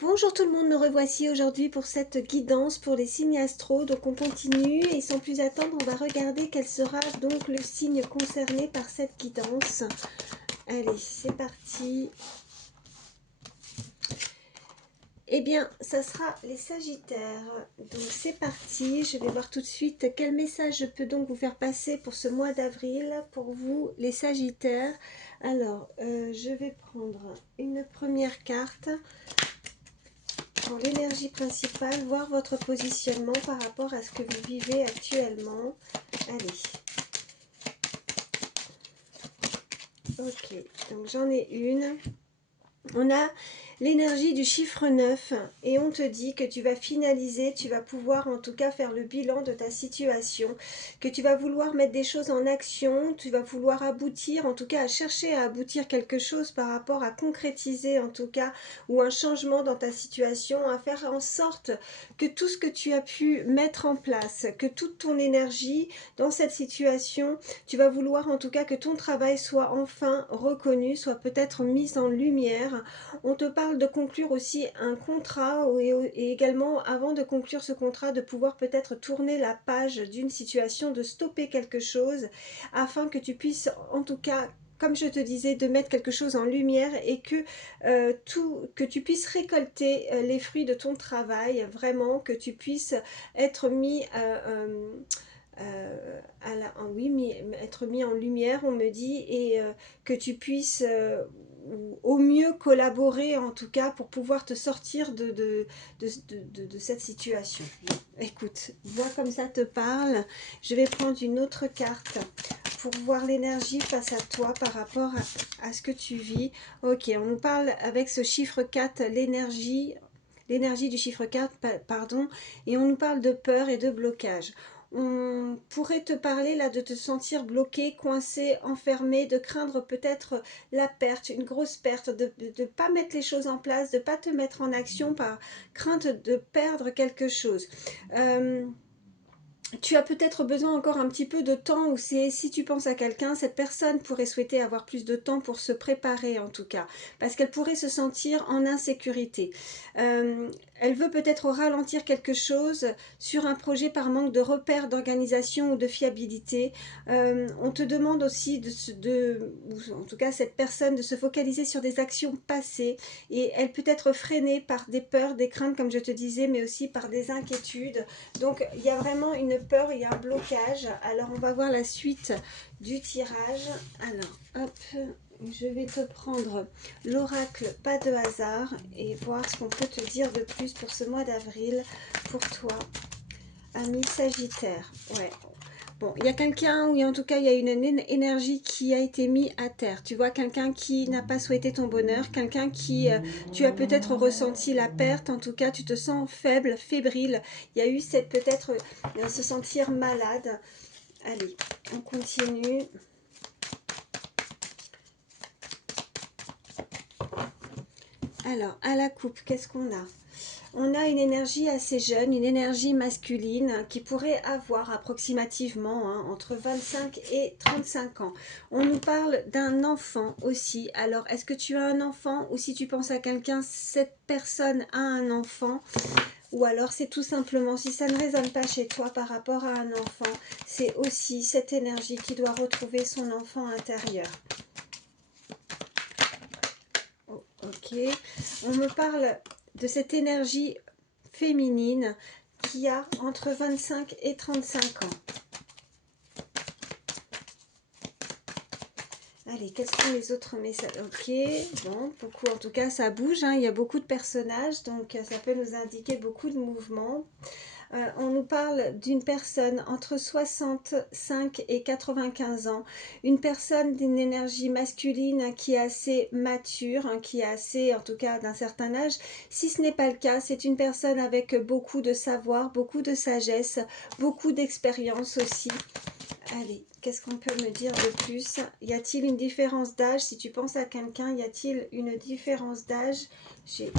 Bonjour tout le monde, me revoici aujourd'hui pour cette guidance pour les signes astro. Donc on continue et sans plus attendre, on va regarder quel sera donc le signe concerné par cette guidance. Allez, c'est parti. Eh bien, ça sera les Sagittaires. Donc c'est parti, je vais voir tout de suite quel message je peux donc vous faire passer pour ce mois d'avril, pour vous les Sagittaires. Alors, je vais prendre une première carte. Pour l'énergie principale, voir votre positionnement par rapport à ce que vous vivez actuellement. Allez. Ok, donc j'en ai une. On a l'énergie du chiffre 9 et on te dit que tu vas finaliser, tu vas pouvoir en tout cas faire le bilan de ta situation, que tu vas vouloir mettre des choses en action, tu vas vouloir aboutir, en tout cas à chercher à aboutir quelque chose par rapport à concrétiser en tout cas, ou un changement dans ta situation, à faire en sorte que tout ce que tu as pu mettre en place, que toute ton énergie dans cette situation, tu vas vouloir en tout cas que ton travail soit enfin reconnu, soit peut-être mis en lumière. On te parle de conclure aussi un contrat et également avant de conclure ce contrat de pouvoir peut-être tourner la page d'une situation, de stopper quelque chose afin que tu puisses en tout cas, comme je te disais, de mettre quelque chose en lumière et que tu puisses récolter les fruits de ton travail, vraiment que tu puisses être mis oui, être mis en lumière, on me dit, et que tu puisses au mieux collaborer en tout cas pour pouvoir te sortir de cette situation. Écoute, vois comme ça te parle. Je vais prendre une autre carte pour voir l'énergie face à toi par rapport à ce que tu vis. Ok, on nous parle avec ce chiffre 4, l'énergie du chiffre 4, pardon, et on nous parle de peur et de blocage. On pourrait te parler là de te sentir bloqué, coincé, enfermé, de craindre peut-être la perte, une grosse perte, de ne pas mettre les choses en place, de ne pas te mettre en action par crainte de perdre quelque chose. Tu as peut-être besoin encore un petit peu de temps, ou si tu penses à quelqu'un, cette personne pourrait souhaiter avoir plus de temps pour se préparer en tout cas, parce qu'elle pourrait se sentir en insécurité. Elle veut peut-être ralentir quelque chose sur un projet par manque de repères, d'organisation ou de fiabilité. On te demande aussi ou en tout cas cette personne, de se focaliser sur des actions passées, et elle peut être freinée par des peurs, des craintes comme je te disais, mais aussi par des inquiétudes. Donc il y a vraiment une peur, il y a un blocage. Alors on va voir la suite du tirage. Alors hop, je vais te prendre l'oracle pas de hasard et voir ce qu'on peut te dire de plus pour ce mois d'avril pour toi, ami Sagittaire. Ouais. Bon, il y a quelqu'un, ou en tout cas il y a une énergie qui a été mise à terre. Tu vois, quelqu'un qui n'a pas souhaité ton bonheur, quelqu'un qui, tu as peut-être ressenti la perte, en tout cas tu te sens faible, fébrile. Il y a eu cette peut-être se sentir malade. Allez, on continue. Alors, à la coupe, qu'est-ce qu'on a? On a une énergie assez jeune, une énergie masculine qui pourrait avoir approximativement entre 25 et 35 ans. On nous parle d'un enfant aussi. Alors, est-ce que tu as un enfant, ou si tu penses à quelqu'un, cette personne a un enfant? Ou alors c'est tout simplement, si ça ne résonne pas chez toi par rapport à un enfant, c'est aussi cette énergie qui doit retrouver son enfant intérieur. Oh, ok. On me parle de cette énergie féminine qui a entre 25 et 35 ans. Allez, quels sont les autres messages? Ok, bon, beaucoup, en tout cas ça bouge, il y a beaucoup de personnages, donc ça peut nous indiquer beaucoup de mouvements. On nous parle d'une personne entre 65 et 95 ans, une personne d'une énergie masculine qui est assez mature, qui est assez, en tout cas d'un certain âge. Si ce n'est pas le cas, c'est une personne avec beaucoup de savoir, beaucoup de sagesse, beaucoup d'expérience aussi. Allez, qu'est-ce qu'on peut me dire de plus? Y a-t-il une différence d'âge? Si tu penses à quelqu'un, y a-t-il une différence d'âge? Est-ce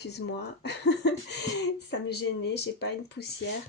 excuse-moi, ça me gênait, j'ai pas une poussière.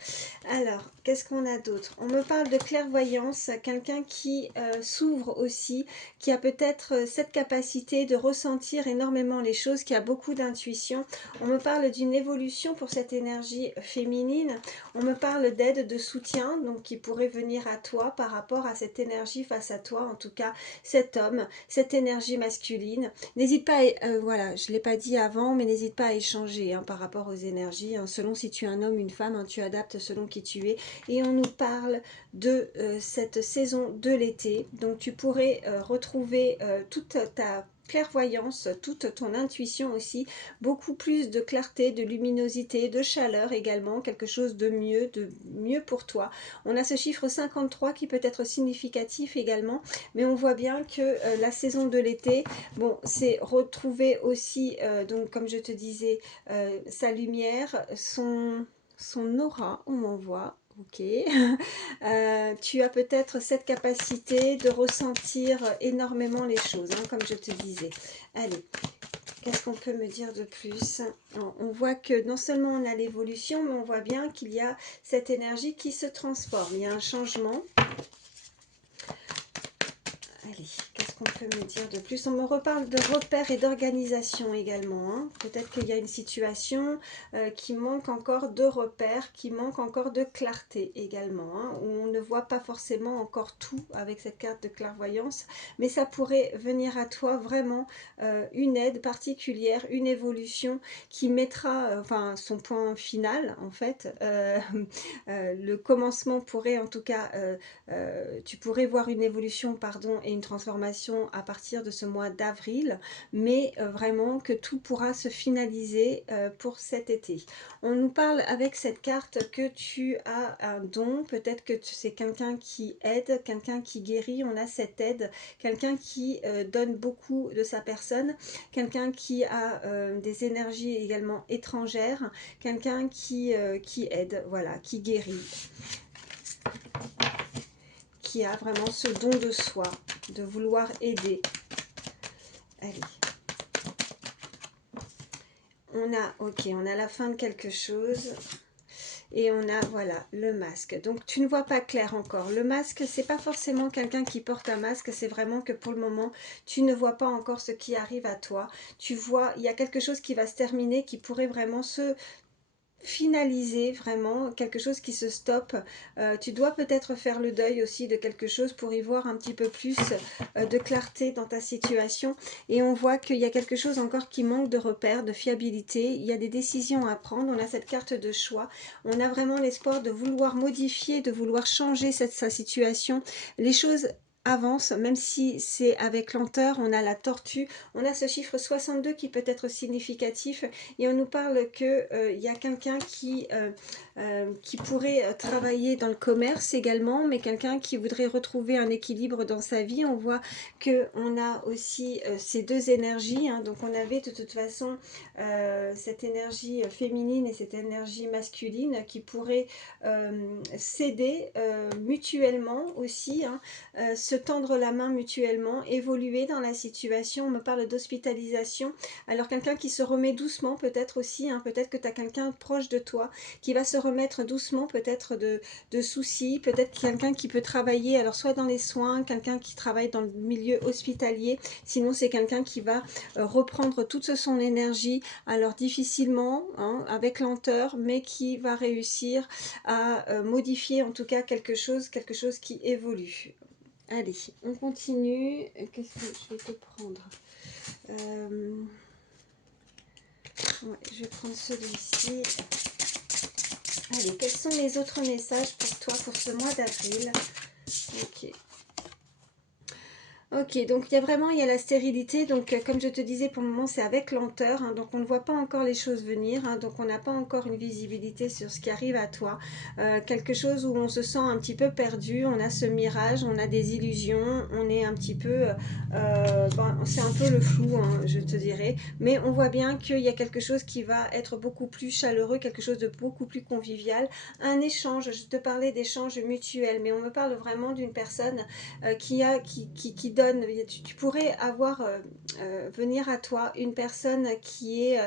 Alors, qu'est-ce qu'on a d'autre? On me parle de clairvoyance, quelqu'un qui s'ouvre aussi, qui a peut-être cette capacité de ressentir énormément les choses, qui a beaucoup d'intuition. On me parle d'une évolution pour cette énergie féminine. On me parle d'aide, de soutien, donc qui pourrait venir à toi par rapport à cette énergie face à toi, en tout cas cet homme, cette énergie masculine. N'hésite pas, voilà, je ne l'ai pas dit avant, mais n'hésite pas à échanger par rapport aux énergies, selon si tu es un homme, une femme, tu adaptes selon qui tu es. Et on nous parle de cette saison de l'été, donc tu pourrais retrouver toute ta clairvoyance, toute ton intuition aussi, beaucoup plus de clarté, de luminosité, de chaleur également, quelque chose de mieux pour toi. On a ce chiffre 53 qui peut être significatif également, mais on voit bien que la saison de l'été, bon, c'est retrouver aussi, donc comme je te disais, sa lumière, son aura, on m'envoie. Ok, tu as peut-être cette capacité de ressentir énormément les choses, comme je te disais. Allez, qu'est-ce qu'on peut me dire de plus? On voit que non seulement on a l'évolution, mais on voit bien qu'il y a cette énergie qui se transforme. Il y a un changement. Allez, qu'est-ce qu'on peut me dire de plus? On me reparle de repères et d'organisation également. Peut-être qu'il y a une situation qui manque encore de repères, qui manque encore de clarté également, où on ne voit pas forcément encore tout avec cette carte de clairvoyance, mais ça pourrait venir à toi vraiment une aide particulière, une évolution qui mettra son point final en fait. Le commencement pourrait en tout cas, tu pourrais voir une évolution, pardon, et une transformation à partir de ce mois d'avril, mais vraiment que tout pourra se finaliser pour cet été. On nous parle avec cette carte que tu as un don, peut-être que c'est quelqu'un qui aide, quelqu'un qui guérit, on a cette aide, quelqu'un qui donne beaucoup de sa personne, quelqu'un qui a des énergies également étrangères, quelqu'un qui aide, voilà, qui guérit, qui a vraiment ce don de soi, de vouloir aider. Allez. On a la fin de quelque chose. Et on a, voilà, le masque. Donc, tu ne vois pas clair encore. Le masque, c'est pas forcément quelqu'un qui porte un masque. C'est vraiment que pour le moment, tu ne vois pas encore ce qui arrive à toi. Tu vois, il y a quelque chose qui va se terminer, qui pourrait vraiment se finaliser, vraiment quelque chose qui se stoppe. Tu dois peut-être faire le deuil aussi de quelque chose pour y voir un petit peu plus de clarté dans ta situation, et on voit qu'il y a quelque chose encore qui manque de repères, de fiabilité. Il y a des décisions à prendre. On a cette carte de choix, on a vraiment l'espoir de vouloir modifier, de vouloir changer sa situation. Les choses avance, même si c'est avec lenteur. On a la tortue, on a ce chiffre 62 qui peut être significatif, et on nous parle que y a quelqu'un qui pourrait travailler dans le commerce également, mais quelqu'un qui voudrait retrouver un équilibre dans sa vie. On voit que on a aussi ces deux énergies, donc on avait de toute façon cette énergie féminine et cette énergie masculine qui pourraient s'aider mutuellement aussi, se tendre la main mutuellement, évoluer dans la situation. On me parle d'hospitalisation. Alors quelqu'un qui se remet doucement peut-être aussi, peut-être que tu as quelqu'un proche de toi qui va se remettre doucement peut-être de soucis, peut-être quelqu'un qui peut travailler, alors soit dans les soins, quelqu'un qui travaille dans le milieu hospitalier, sinon c'est quelqu'un qui va reprendre toute son énergie, alors difficilement, avec lenteur, mais qui va réussir à modifier en tout cas quelque chose qui évolue. Allez, on continue. Qu'est-ce que je vais te prendre? Ouais, je vais prendre celui-ci. Allez, quels sont les autres messages pour toi pour ce mois d'avril? Ok. Ok, donc il y a la stérilité, donc comme je te disais, pour le moment c'est avec lenteur, donc on ne voit pas encore les choses venir, donc on n'a pas encore une visibilité sur ce qui arrive à toi, quelque chose où on se sent un petit peu perdu, on a ce mirage, on a des illusions, on est un petit peu, c'est un peu le flou, je te dirais, mais on voit bien qu'il y a quelque chose qui va être beaucoup plus chaleureux, quelque chose de beaucoup plus convivial, un échange. Je te parlais d'échange mutuel, mais on me parle vraiment d'une personne qui donne donne, tu pourrais avoir venir à toi une personne qui est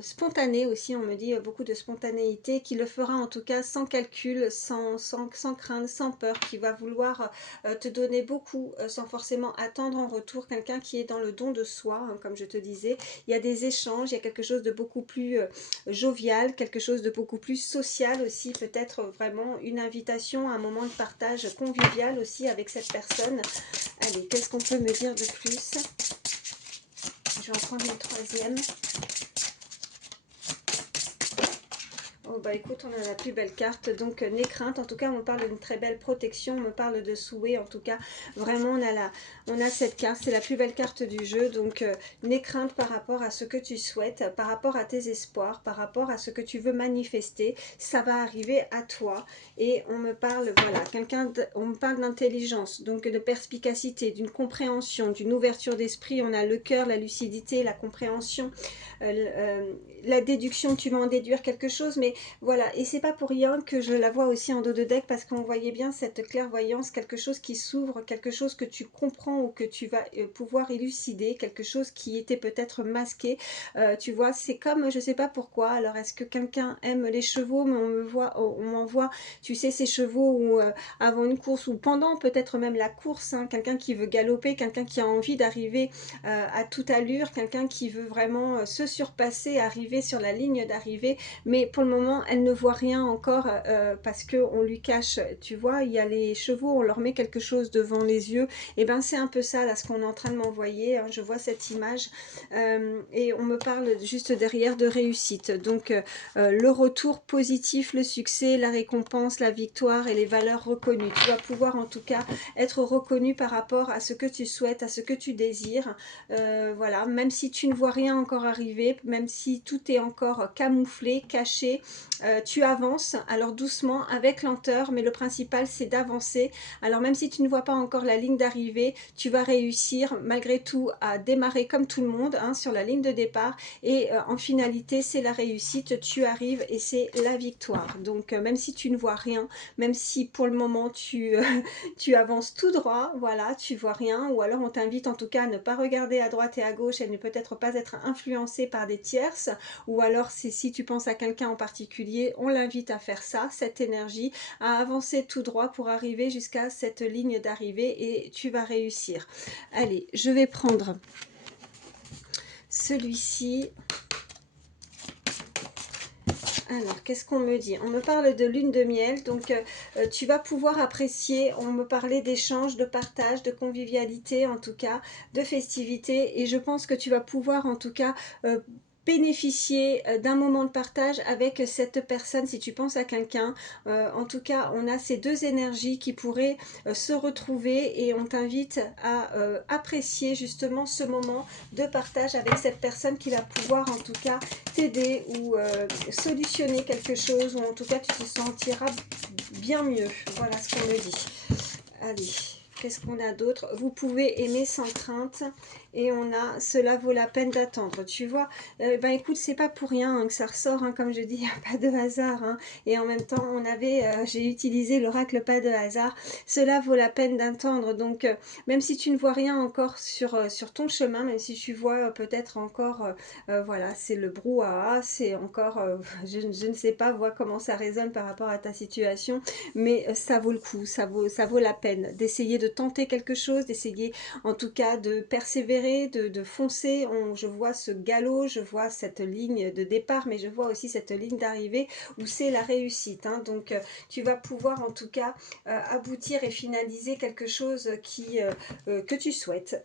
spontanée aussi, on me dit beaucoup de spontanéité, qui le fera en tout cas sans calcul, sans crainte, sans peur, qui va vouloir te donner beaucoup sans forcément attendre en retour, quelqu'un qui est dans le don de soi, hein, comme je te disais. Il y a des échanges, il y a quelque chose de beaucoup plus jovial, quelque chose de beaucoup plus social aussi, peut-être vraiment une invitation à un moment de partage convivial aussi avec cette personne. Allez, qu'est-ce qu'on peut me dire de plus? Je vais en prendre une troisième. Oh bah écoute, on a la plus belle carte, donc n'aie crainte, en tout cas on parle d'une très belle protection, on me parle de souhait, en tout cas vraiment on a cette carte, c'est la plus belle carte du jeu, donc n'aie crainte par rapport à ce que tu souhaites, par rapport à tes espoirs, par rapport à ce que tu veux manifester, ça va arriver à toi, et on me parle, voilà, on me parle d'intelligence, donc de perspicacité, d'une compréhension, d'une ouverture d'esprit, on a le cœur, la lucidité, la compréhension, la déduction, tu vas en déduire quelque chose, mais voilà, et c'est pas pour rien que je la vois aussi en dos de deck, parce qu'on voyait bien cette clairvoyance, quelque chose qui s'ouvre, quelque chose que tu comprends ou que tu vas pouvoir élucider, quelque chose qui était peut-être masqué. Tu vois, c'est comme, je sais pas pourquoi, alors est-ce que quelqu'un aime les chevaux, mais on m'envoie, tu sais, ces chevaux où, avant une course ou pendant peut-être même la course, hein, quelqu'un qui veut galoper, quelqu'un qui a envie d'arriver à toute allure, quelqu'un qui veut vraiment se surpasser, arriver sur la ligne d'arrivée, mais pour le moment elle ne voit rien encore parce que on lui cache, tu vois, il y a les chevaux, on leur met quelque chose devant les yeux, et ben c'est un peu ça là ce qu'on est en train de m'envoyer, hein. Je vois cette image et on me parle juste derrière de réussite, donc le retour positif, le succès, la récompense, la victoire et les valeurs reconnues. Tu vas pouvoir en tout cas être reconnu par rapport à ce que tu souhaites, à ce que tu désires, voilà, même si tu ne vois rien encore arriver, même si tout est encore camouflé, caché, tu avances, alors doucement, avec lenteur, mais le principal c'est d'avancer. Alors même si tu ne vois pas encore la ligne d'arrivée, tu vas réussir malgré tout à démarrer comme tout le monde, hein, sur la ligne de départ, et en finalité c'est la réussite, tu arrives et c'est la victoire. Donc même si tu ne vois rien, même si pour le moment tu avances tout droit, voilà, tu vois rien, ou alors on t'invite en tout cas à ne pas regarder à droite et à gauche et ne peut-être pas être influencé par des tierces, ou alors si tu penses à quelqu'un en particulier, on l'invite à faire ça, cette énergie, à avancer tout droit pour arriver jusqu'à cette ligne d'arrivée et tu vas réussir. Allez, je vais prendre celui-ci. Alors, qu'est-ce qu'on me dit? On me parle de lune de miel, donc tu vas pouvoir apprécier, on me parlait d'échanges, de partage, de convivialité en tout cas, de festivité, et je pense que tu vas pouvoir en tout cas bénéficier d'un moment de partage avec cette personne si tu penses à quelqu'un. En tout cas, on a ces deux énergies qui pourraient se retrouver, et on t'invite à apprécier justement ce moment de partage avec cette personne qui va pouvoir en tout cas t'aider ou solutionner quelque chose, ou en tout cas tu te sentiras bien mieux. Voilà ce qu'on me dit. Allez, qu'est-ce qu'on a d'autre? Vous pouvez aimer sans crainte, et on a cela vaut la peine d'attendre, tu vois. Ben écoute, c'est pas pour rien hein, que ça ressort, hein, comme je dis, il n'y a pas de hasard, hein. Et en même temps j'ai utilisé l'oracle pas de hasard, cela vaut la peine d'attendre, donc même si tu ne vois rien encore sur ton chemin, même si tu vois peut-être encore voilà, c'est le brouhaha, c'est encore je ne sais pas, vois comment ça résonne par rapport à ta situation, mais ça vaut le coup, ça vaut la peine d'essayer de tenter quelque chose, d'essayer en tout cas de persévérer, de foncer. Je vois ce galop, je vois cette ligne de départ, mais je vois aussi cette ligne d'arrivée où c'est la réussite, hein. Donc tu vas pouvoir en tout cas aboutir et finaliser quelque chose que tu souhaites.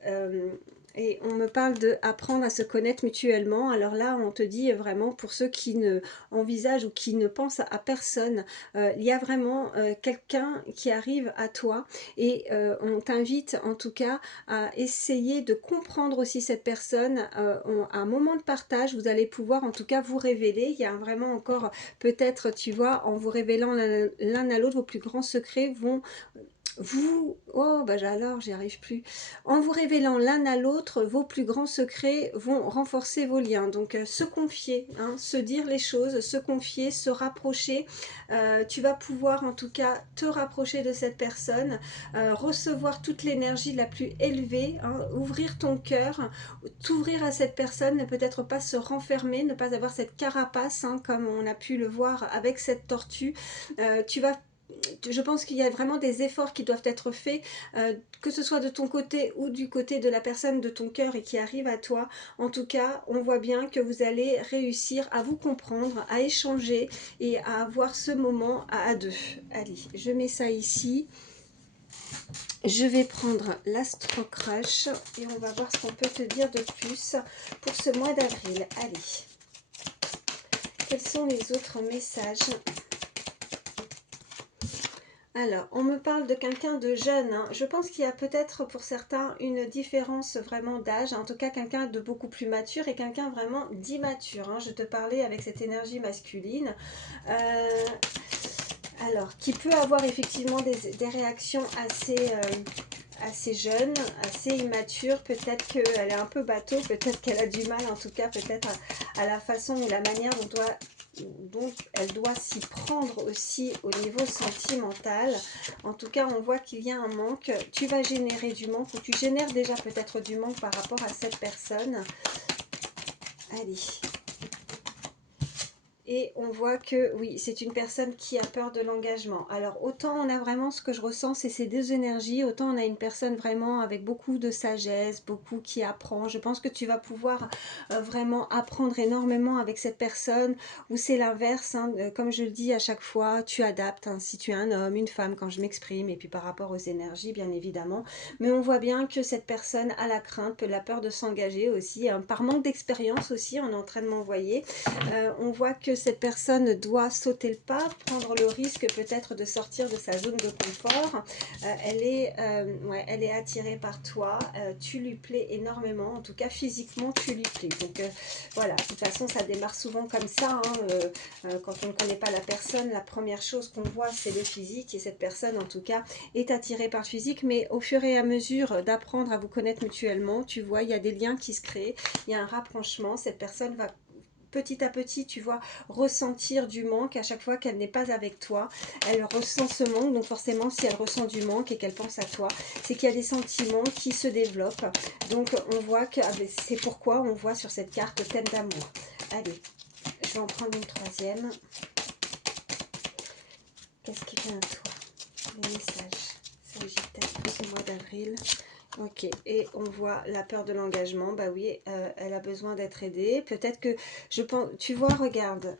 Et on me parle de apprendre à se connaître mutuellement. Alors là, on te dit vraiment, pour ceux qui ne envisagent ou qui ne pensent à personne, il y a vraiment quelqu'un qui arrive à toi, et on t'invite en tout cas à essayer de comprendre aussi cette personne. À un moment de partage, vous allez pouvoir en tout cas vous révéler. Il y a vraiment encore peut-être, tu vois, en vous révélant l'un à l'autre, vos plus grands secrets vont Oh, bah alors, j'y arrive plus. En vous révélant l'un à l'autre, vos plus grands secrets vont renforcer vos liens. Donc, se confier, hein, se dire les choses, se confier, se rapprocher. Tu vas pouvoir, en tout cas, te rapprocher de cette personne, recevoir toute l'énergie la plus élevée, hein, ouvrir ton cœur, t'ouvrir à cette personne, ne peut-être pas se renfermer, ne pas avoir cette carapace, hein, comme on a pu le voir avec cette tortue. Tu vas Je pense qu'il y a vraiment des efforts qui doivent être faits, que ce soit de ton côté ou du côté de la personne de ton cœur et qui arrive à toi. En tout cas, on voit bien que vous allez réussir à vous comprendre, à échanger et à avoir ce moment à deux. Allez, je mets ça ici. Je vais prendre l'Astro Crush et on va voir ce qu'on peut te dire de plus pour ce mois d'avril. Allez, quels sont les autres messages? Alors, on me parle de quelqu'un de jeune, hein. Je pense qu'il y a peut-être pour certains une différence vraiment d'âge, en tout cas quelqu'un de beaucoup plus mature et quelqu'un vraiment d'immature, hein. Je te parlais avec cette énergie masculine. Alors, qui peut avoir effectivement des réactions assez jeune, assez immature, peut-être qu'elle est un peu bateau, peut-être qu'elle a du mal, en tout cas peut-être à la façon ou la manière dont elle doit s'y prendre aussi au niveau sentimental. En tout cas, on voit qu'il y a un manque, tu vas générer du manque ou tu génères déjà peut-être du manque par rapport à cette personne. Allez. Et on voit que oui, c'est une personne qui a peur de l'engagement. Alors autant on a vraiment ce que je ressens, c'est ces deux énergies, autant on a une personne vraiment avec beaucoup de sagesse, beaucoup qui apprend. Je pense que tu vas pouvoir vraiment apprendre énormément avec cette personne, ou c'est l'inverse, hein, comme je le dis à chaque fois, tu adaptes, hein, si tu es un homme, une femme, quand je m'exprime, et puis par rapport aux énergies bien évidemment. Mais on voit bien que cette personne a la crainte, la peur de s'engager aussi, hein, par manque d'expérience aussi, on est en train de m'envoyer. On voit que cette personne doit sauter le pas, prendre le risque peut-être de sortir de sa zone de confort. Elle est attirée par toi, tu lui plais énormément, en tout cas physiquement tu lui plais. Donc voilà, de toute façon ça démarre souvent comme ça, hein, quand on ne connaît pas la personne, la première chose qu'on voit c'est le physique, et cette personne en tout cas est attirée par le physique, mais au fur et à mesure d'apprendre à vous connaître mutuellement, tu vois, il y a des liens qui se créent, il y a un rapprochement, cette personne va petit à petit, tu vois, ressentir du manque à chaque fois qu'elle n'est pas avec toi. Elle ressent ce manque, donc forcément, si elle ressent du manque et qu'elle pense à toi, c'est qu'il y a des sentiments qui se développent. Donc, on voit que c'est pourquoi on voit sur cette carte thème d'amour. Allez, je vais en prendre une troisième. Qu'est-ce qui vient à toi? Les messages Sagittaire pour ce mois d'avril. Ok, et on voit la peur de l'engagement. Bah oui, elle a besoin d'être aidée. Peut-être que je pense, tu vois, regarde,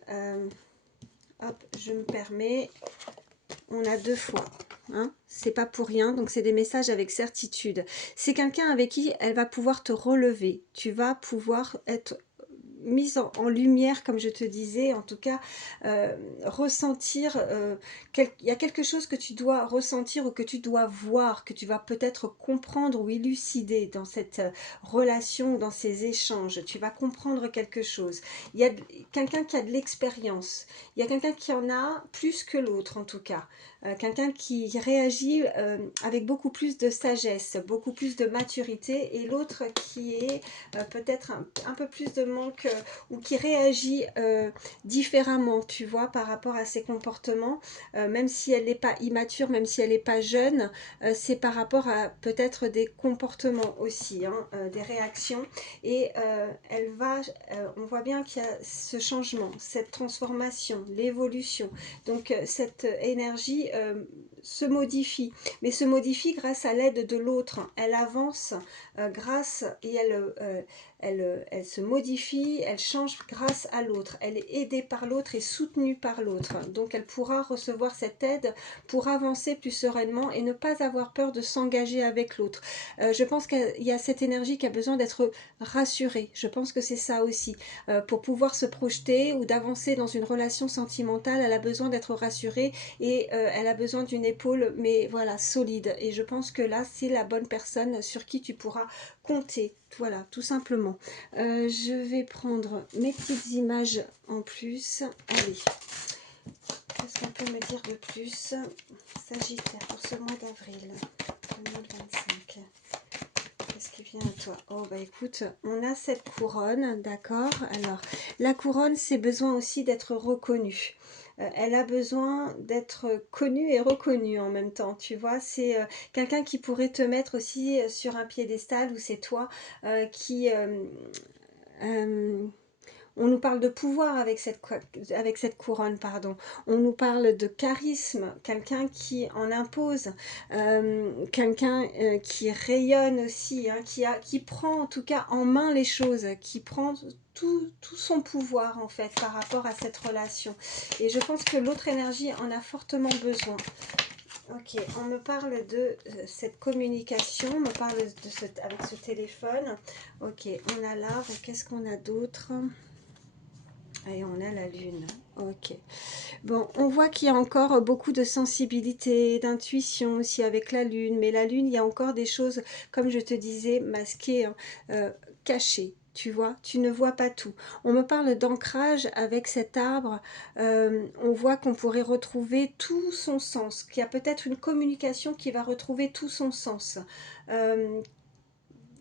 hop, je me permets, on a deux fois, hein, c'est pas pour rien, donc c'est des messages avec certitude. C'est quelqu'un avec qui elle va pouvoir te relever. Tu vas pouvoir être mise en lumière, comme je te disais, en tout cas, ressentir, il y a quelque chose que tu dois ressentir ou que tu dois voir, que tu vas peut-être comprendre ou élucider dans cette relation, dans ces échanges. Tu vas comprendre quelque chose. Il y a quelqu'un qui a de l'expérience, il y a quelqu'un qui en a plus que l'autre en tout cas. Quelqu'un qui réagit avec beaucoup plus de sagesse, beaucoup plus de maturité, et l'autre qui est peut-être un peu plus de manque ou qui réagit différemment, tu vois, par rapport à ses comportements, même si elle n'est pas immature, même si elle n'est pas jeune, c'est par rapport à peut-être des comportements aussi, hein, des réactions, et on voit bien qu'il y a ce changement, cette transformation, l'évolution, donc cette énergie se modifie, mais se modifie grâce à l'aide de l'autre, elle avance grâce, et elle se modifie, elle change grâce à l'autre, elle est aidée par l'autre et soutenue par l'autre, donc elle pourra recevoir cette aide pour avancer plus sereinement et ne pas avoir peur de s'engager avec l'autre. Je pense qu'il y a cette énergie qui a besoin d'être rassurée, je pense que c'est ça aussi, pour pouvoir se projeter ou d'avancer dans une relation sentimentale, elle a besoin d'être rassurée, et elle a besoin d'une épaule, mais voilà, solide, et je pense que là c'est la bonne personne sur qui tu pourras compter, voilà, tout simplement. Je vais prendre mes petites images en plus. Allez, Qu'est-ce qu'on peut me dire de plus? Sagittaire, pour ce mois d'avril 2025. Qu'est-ce qui vient à toi? Oh, bah écoute, on a cette couronne, d'accord? Alors, la couronne, c'est besoin aussi d'être reconnue. Elle a besoin d'être connue et reconnue en même temps, tu vois. C'est quelqu'un qui pourrait te mettre aussi sur un piédestal, ou c'est toi qui... on nous parle de pouvoir avec cette couronne, pardon. On nous parle de charisme, quelqu'un qui en impose, quelqu'un qui rayonne aussi, hein, qui prend en tout cas en main les choses, qui prend tout son pouvoir en fait par rapport à cette relation. Et je pense que l'autre énergie en a fortement besoin. Ok, on me parle de cette communication, on me parle avec ce téléphone. Ok, on a l'arbre, qu'est-ce qu'on a d'autre? Et on a la lune. Ok. Bon, on voit qu'il y a encore beaucoup de sensibilité, d'intuition aussi avec la lune. Mais la lune, il y a encore des choses, comme je te disais, masquées, hein, cachées. Tu vois, tu ne vois pas tout. On me parle d'ancrage avec cet arbre. On voit qu'on pourrait retrouver tout son sens, qu'il y a peut-être une communication qui va retrouver tout son sens.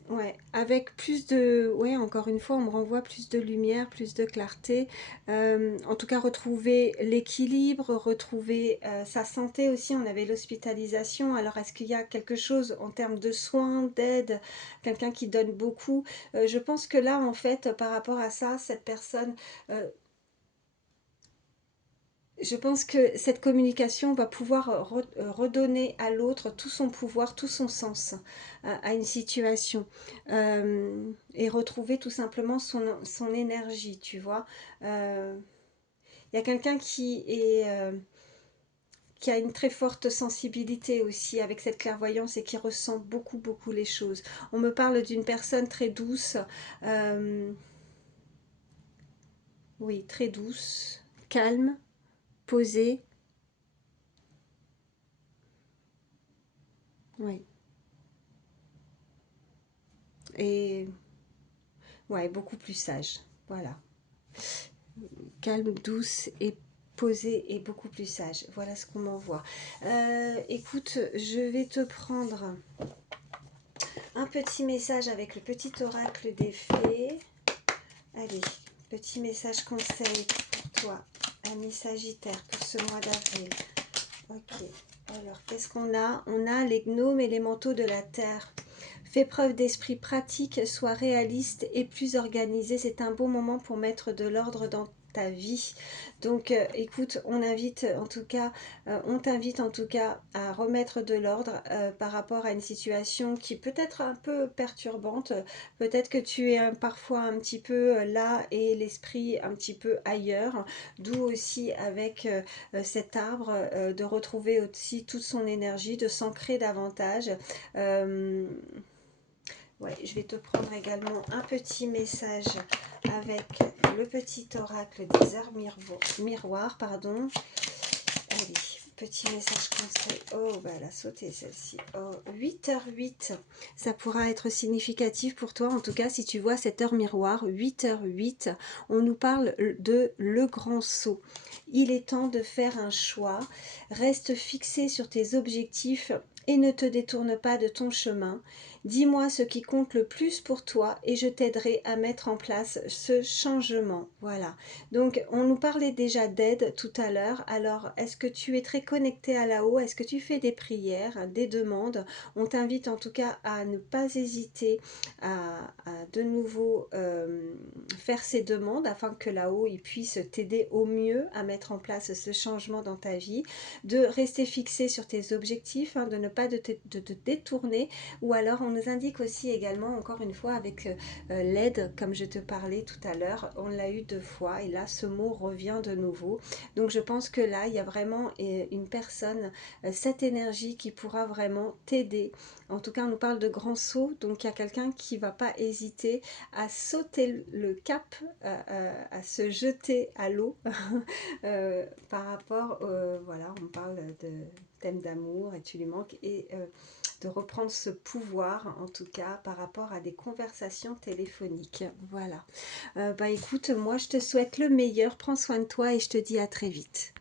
Ouais, avec plus de... Ouais, encore une fois, on me renvoie plus de lumière, plus de clarté. En tout cas, retrouver l'équilibre, retrouver sa santé aussi. On avait l'hospitalisation. Alors, est-ce qu'il y a quelque chose en termes de soins, d'aide, quelqu'un qui donne beaucoup? Je pense que là, en fait, par rapport à ça, cette personne... je pense que cette communication va pouvoir redonner à l'autre tout son pouvoir, tout son sens à une situation, et retrouver tout simplement son énergie, tu vois. Il y a quelqu'un qui a une très forte sensibilité aussi avec cette clairvoyance et qui ressent beaucoup les choses. On me parle d'une personne très douce, euh, oui, très douce, calme, posée, oui. Et ouais, beaucoup plus sage. Voilà. Calme, douce et posée et beaucoup plus sage. Voilà ce qu'on m'envoie. Écoute, je vais te prendre un petit message avec le petit oracle des fées. Allez, petit message conseil pour toi, ami Sagittaire, pour ce mois d'avril. Ok. Alors, qu'est-ce qu'on a? On a les gnomes et les manteaux de la terre. Fais preuve d'esprit pratique, sois réaliste et plus organisé. C'est un bon moment pour mettre de l'ordre dans ta vie. Donc, écoute, on t'invite en tout cas à remettre de l'ordre par rapport à une situation qui peut être un peu perturbante. Peut-être que tu es parfois un petit peu là et l'esprit un petit peu ailleurs. D'où aussi avec cet arbre de retrouver aussi toute son énergie, de s'ancrer davantage. Euh, Ouais, je vais te prendre également un petit message avec le petit oracle des heures miroirs, pardon. Allez, petit message conseil. Oh, bah elle a sauté celle-ci. Oh, 8h08. Ça pourra être significatif pour toi, en tout cas, si tu vois cette heure miroir, 8h08. On nous parle de le grand saut. Il est temps de faire un choix. Reste fixé sur tes objectifs et ne te détourne pas de ton chemin. Dis-moi ce qui compte le plus pour toi et je t'aiderai à mettre en place ce changement. Voilà. Donc, on nous parlait déjà d'aide tout à l'heure. Alors, est-ce que tu es très connecté à là-haut? Est-ce que tu fais des prières, des demandes? On t'invite en tout cas à ne pas hésiter à de nouveau faire ces demandes afin que là-haut, il puisse t'aider au mieux à mettre en place ce changement dans ta vie, de rester fixé sur tes objectifs, hein, de ne pas de te détourner, ou alors on nous indique aussi également, encore une fois, avec l'aide, comme je te parlais tout à l'heure, on l'a eu 2 fois et là ce mot revient de nouveau. Donc je pense que là il y a vraiment une personne, cette énergie qui pourra vraiment t'aider. En tout cas on nous parle de grand saut, donc il y a quelqu'un qui va pas hésiter à sauter le cap, à se jeter à l'eau par rapport, voilà, on parle de thème d'amour et tu lui manques, et de reprendre ce pouvoir en tout cas par rapport à des conversations téléphoniques. Voilà. Bah écoute, moi je te souhaite le meilleur, prends soin de toi et je te dis à très vite.